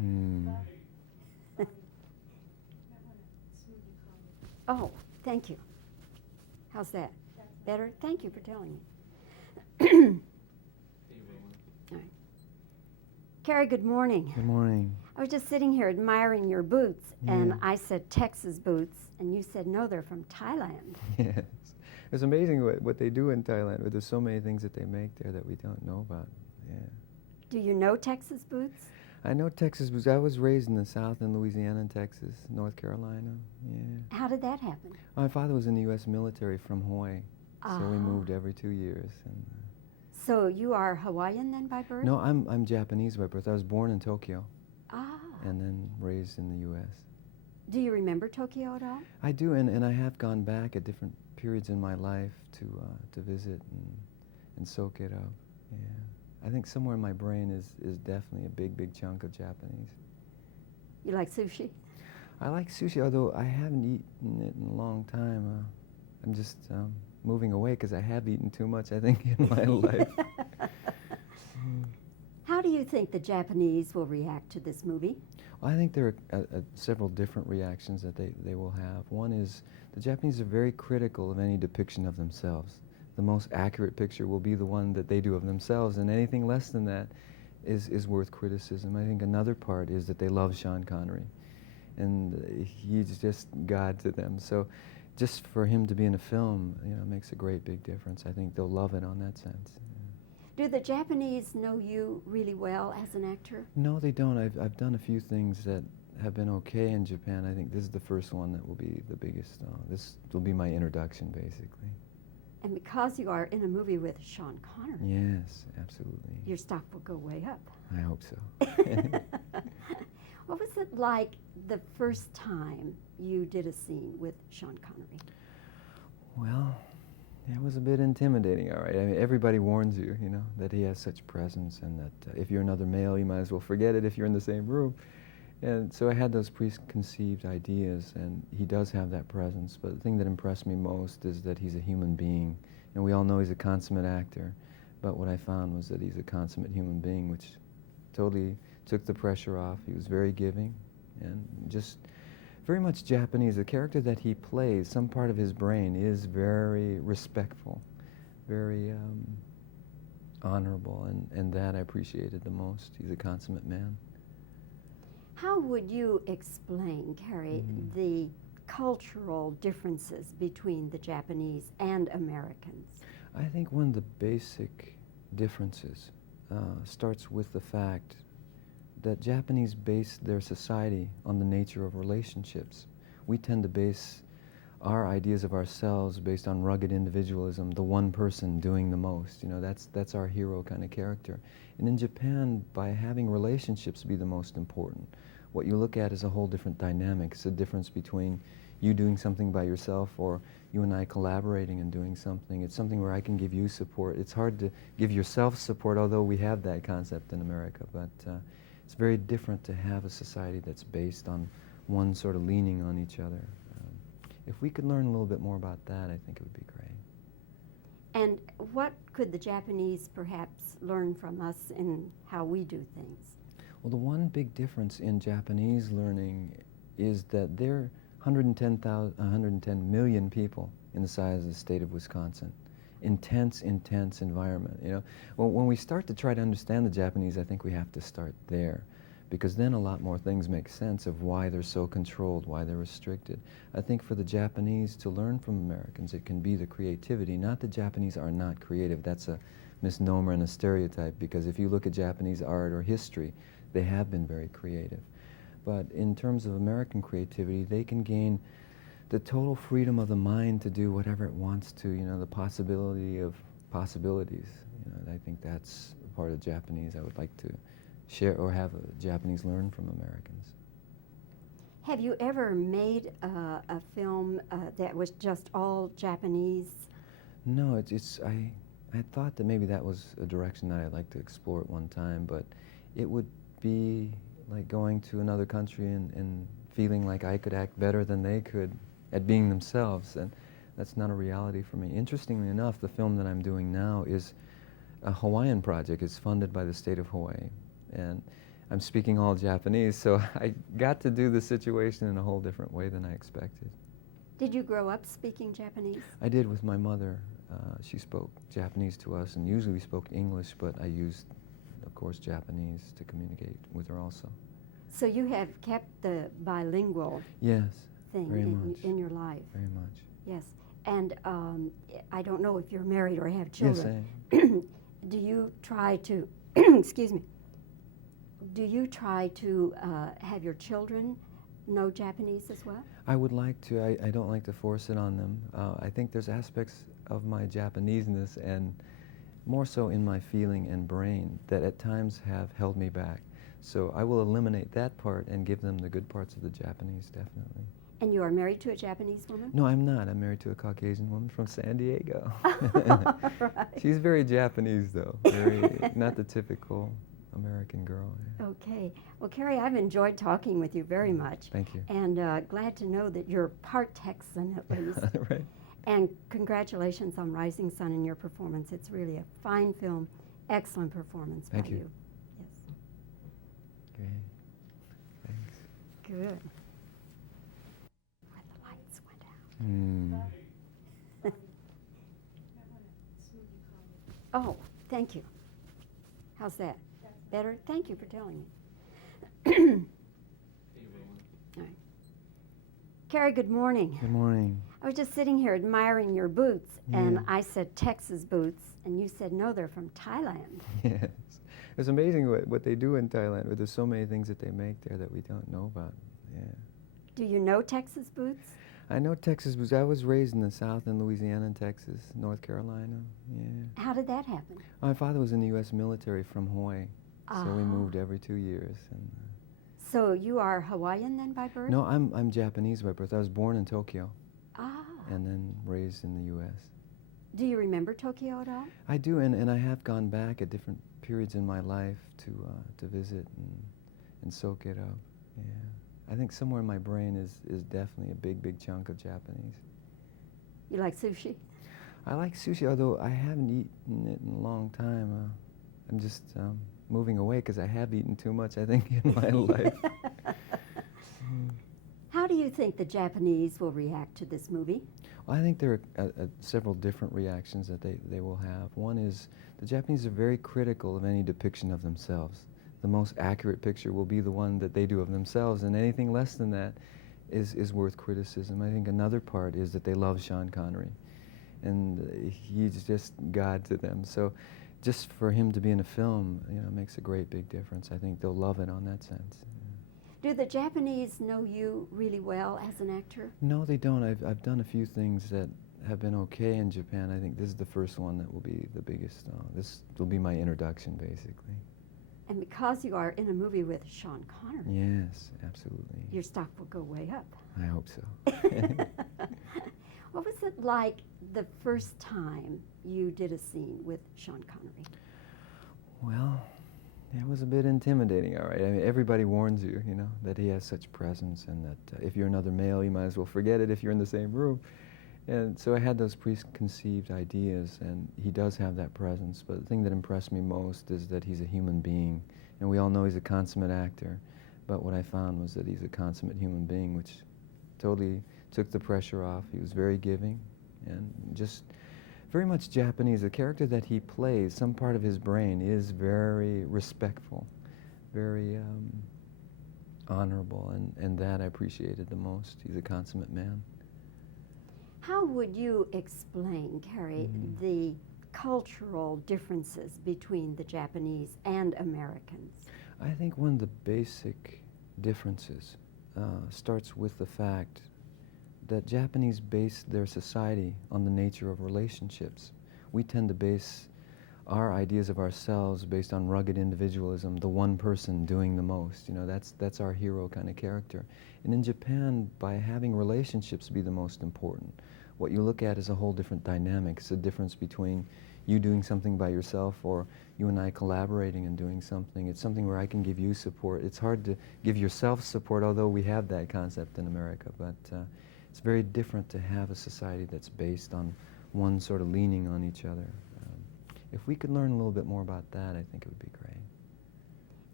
Mm. Oh, thank you. How's that? Better? Thank you for telling me. All right. Kerry, good morning. Good morning. I was just sitting here admiring your boots, and Yeah. I said Texas boots, and you said, no, they're from Thailand. Yes. It's amazing what they do in Thailand, but there's so many things that they make there that we don't know about. Yeah. Do you know Texas boots? I know Texas boots. I was raised in the South in Louisiana and Texas, North Carolina. Yeah. How did that happen? My father was in the U.S. military from Hawaii, so we Ah. moved every 2 years. And, So you are Hawaiian then by birth? no, I'm Japanese by birth. I was born in Tokyo Ah. and then raised in the U.S. Do you remember Tokyo at all? I do, and I have gone back at different periods in my life to visit and soak it up. Yeah, I think somewhere in my brain is definitely a big chunk of Japanese. You like sushi? I like sushi, although I haven't eaten it in a long time. I'm just moving away because I have eaten too much, I think, in my life. How do you think the Japanese will react to this movie? Well, I think there are several different reactions that they will have. One is the Japanese are very critical of any depiction of themselves. The most accurate picture will be the one that they do of themselves, and anything less than that is worth criticism. I think another part is that they love Sean Connery, and he's just God to them. So just for him to be in a film, makes a great big difference. I think they'll love it on that sense. Do the Japanese know you really well as an actor? No, they don't. I've done a few things that have been okay in Japan. I think this is the first one that will be the biggest. This will be my introduction, basically. And because you are in a movie with Sean Connery, Yes, absolutely. your stock will go way up. I hope so. What was it like the first time you did a scene with Sean Connery? Well, it was a bit intimidating, all right. I mean, everybody warns you, that he has such presence, and that if you're another male, you might as well forget it if you're in the same room. And so I had those preconceived ideas, and he does have that presence. But the thing that impressed me most is that he's a human being. And we all know he's a consummate actor. But what I found was that he's a consummate human being, which totally took the pressure off. He was very giving and just very much Japanese. The character that he plays, some part of his brain is very respectful, very honorable, and that I appreciated the most. He's a consummate man. How would you explain, Kerry, the cultural differences between the Japanese and Americans? I think one of the basic differences starts with the fact that Japanese base their society on the nature of relationships. We tend to base our ideas of ourselves based on rugged individualism, the one person doing the most. That's our hero kind of character. And in Japan, by having relationships be the most important, what you look at is a whole different dynamic. It's a difference between you doing something by yourself or you and I collaborating and doing something. It's something where I can give you support. It's hard to give yourself support, although we have that concept in America, but it's very different to have a society that's based on one sort of leaning on each other. If we could learn a little bit more about that, I think it would be great. And what could the Japanese perhaps learn from us in how we do things? Well, the one big difference in Japanese learning is that there are 110 million people in the size of the state of Wisconsin. Intense environment, Well, when we start to try to understand the Japanese, I think we have to start there, because then a lot more things make sense of why they're so controlled, why they're restricted. I think for the Japanese to learn from Americans, it can be the creativity. Not that Japanese are not creative. That's a misnomer and a stereotype, because if you look at Japanese art or history, they have been very creative. But in terms of American creativity, they can gain the total freedom of the mind to do whatever it wants to, the possibility of possibilities. I think that's part of Japanese I would like to share or have Japanese learn from Americans. Have you ever made a film that was just all Japanese? No, I thought that maybe that was a direction that I'd like to explore at one time, but it would be like going to another country and feeling like I could act better than they could at being themselves, and that's not a reality for me. Interestingly enough, the film that I'm doing now is a Hawaiian project. It's funded by the state of Hawaii, and I'm speaking all Japanese, so I got to do the situation in a whole different way than I expected. Did you grow up speaking Japanese? I did with my mother. She spoke Japanese to us, and usually we spoke English, but I used, of course, Japanese to communicate with her also. So you have kept the bilingual Yes, thing very much. in your life. Very much. Yes. And I don't know if you're married or have children. Yes, Do you try to, excuse me, do you try to have your children know Japanese as well? I would like to. I don't like to force it on them. I think there's aspects of my Japaneseness and more so in my feeling and brain that at times have held me back. So I will eliminate that part and give them the good parts of the Japanese, definitely. And you are married to a Japanese woman? No, I'm not. I'm married to a Caucasian woman from San Diego. Right. She's very Japanese, though. Very, not the typical American girl. Yeah. Okay. Well, Kerry, I've enjoyed talking with you very much. Thank you. And glad to know that you're part Texan at least. Right. And congratulations on Rising Sun and your performance. It's really a fine film, excellent performance Thank by you. you. Yes. Great. Thanks. Good. Why the lights went out. Oh, thank you. How's that? Better? Thank you for telling me. All right. Kerry, good morning. Good morning. I was just sitting here admiring your boots, and Yeah. I said Texas boots, and you said no, they're from Thailand. Yes. It's amazing what they do in Thailand, but there's so many things that they make there that we don't know about. Yeah. Do you know Texas boots? I know Texas boots. I was raised in the South in Louisiana and Texas, North Carolina. Yeah. How did that happen? My father was in the U.S. military from Hawaii, so we Ah. moved every 2 years. And So you are Hawaiian then by birth? no, I'm Japanese by birth. I was born in Tokyo Ah. and then raised in the U.S. Do you remember Tokyo at all? I do, and I have gone back at different periods in my life to visit and soak it up. Yeah. I think somewhere in my brain is definitely a big chunk of Japanese. You like sushi? I like sushi, although I haven't eaten it in a long time. I'm just moving away because I have eaten too much, I think, in my life. How do you think the Japanese will react to this movie? Well, I think there are several different reactions that they will have. One is the Japanese are very critical of any depiction of themselves. The most accurate picture will be the one that they do of themselves, and anything less than that is worth criticism. I think another part is that they love Sean Connery, and he's just God to them. So just for him to be in a film, makes a great big difference. I think they'll love it on that sense. Do the Japanese know you really well as an actor? No, they don't. I've done a few things that have been okay in Japan. I think this is the first one that will be the biggest. This will be my introduction, basically. And because you are in a movie with Sean Connery, Yes, absolutely. your stock will go way up. I hope so. What was it like the first time you did a scene with Sean Connery? Well, it was a bit intimidating, all right. I mean, everybody warns you, that he has such presence, and that if you're another male, you might as well forget it if you're in the same room. And so I had those preconceived ideas, and he does have that presence. But the thing that impressed me most is that he's a human being. And we all know he's a consummate actor. But what I found was that he's a consummate human being, which totally took the pressure off. He was very giving and just very much Japanese. The character that he plays, some part of his brain is very respectful, very honorable, and that I appreciated the most. He's a consummate man. How would you explain, Kerry, the cultural differences between the Japanese and Americans? I think one of the basic differences starts with the fact that Japanese base their society on the nature of relationships. We tend to base our ideas of ourselves based on rugged individualism, the one person doing the most. That's our hero kind of character. And in Japan, by having relationships be the most important, what you look at is a whole different dynamic. It's a difference between you doing something by yourself or you and I collaborating and doing something. It's something where I can give you support. It's hard to give yourself support, although we have that concept in America, but it's very different to have a society that's based on one sort of leaning on each other. If we could learn a little bit more about that, I think it would be great.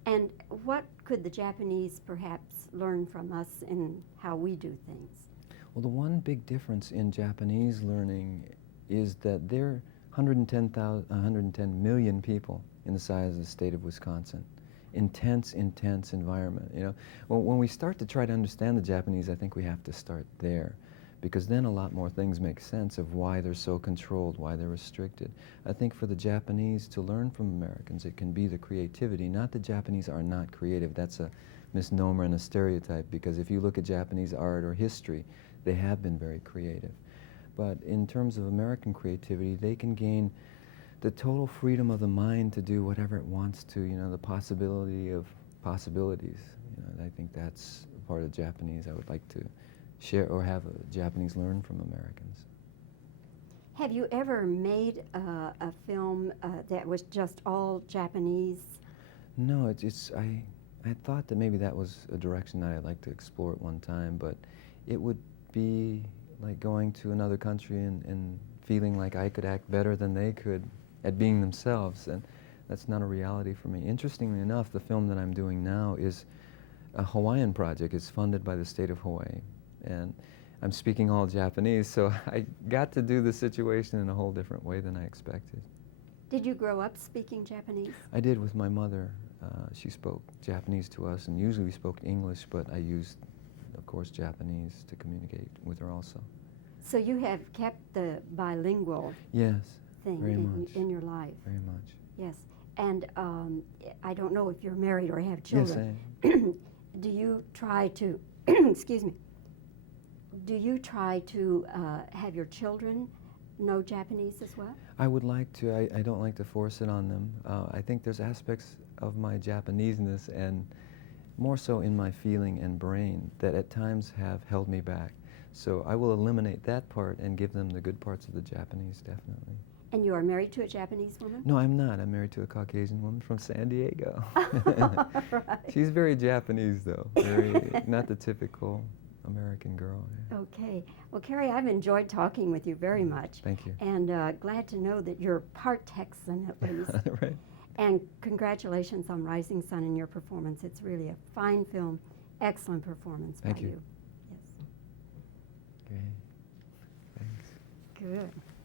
And what could the Japanese perhaps learn from us in how we do things? Well, the one big difference in Japanese learning is that there are 110 million people in the size of the state of Wisconsin. Intense environment, you know. When we start to try to understand the Japanese, I think we have to start there, because then a lot more things make sense of why they're so controlled, why they're restricted. I think for the Japanese to learn from Americans, it can be the creativity. Not that Japanese are not creative. That's a misnomer and a stereotype, because if you look at Japanese art or history, they have been very creative. But in terms of American creativity, they can gain the total freedom of the mind to do whatever it wants to, you know, the possibility of possibilities. You know, I think that's part of Japanese I would like to share or have Japanese learn from Americans. Have you ever made a film that was just all Japanese? No, I thought that maybe that was a direction that I'd like to explore at one time, but it would be like going to another country and feeling like I could act better than they could at being themselves, and that's not a reality for me. Interestingly enough, the film that I'm doing now is a Hawaiian project. It's funded by the state of Hawaii, and I'm speaking all Japanese, so I got to do the situation in a whole different way than I expected. Did you grow up speaking Japanese? I did with my mother. She spoke Japanese to us, and usually we spoke English, but I used, of course, Japanese to communicate with her also. So you have kept the bilingual Yes, thing very much. in your life. Very much. Yes. And I don't know if you're married or have children. Yes, I am. Do you try to, excuse me, do you try to have your children know Japanese as well? I would like to. I don't like to force it on them. I think there's aspects of my Japaneseness, and more so in my feeling and brain, that at times have held me back. So I will eliminate that part and give them the good parts of the Japanese, definitely. And you are married to a Japanese woman? No, I'm not. I'm married to a Caucasian woman from San Diego. Right. She's very Japanese, though. Very, not the typical American girl. Yeah. Okay. Well, Kerry, I've enjoyed talking with you very much. Thank you. And glad to know that you're part Texan at least. Right. And congratulations on Rising Sun and your performance. It's really a fine film, excellent performance by Thank you. you. Yes. Okay. Thanks. Good.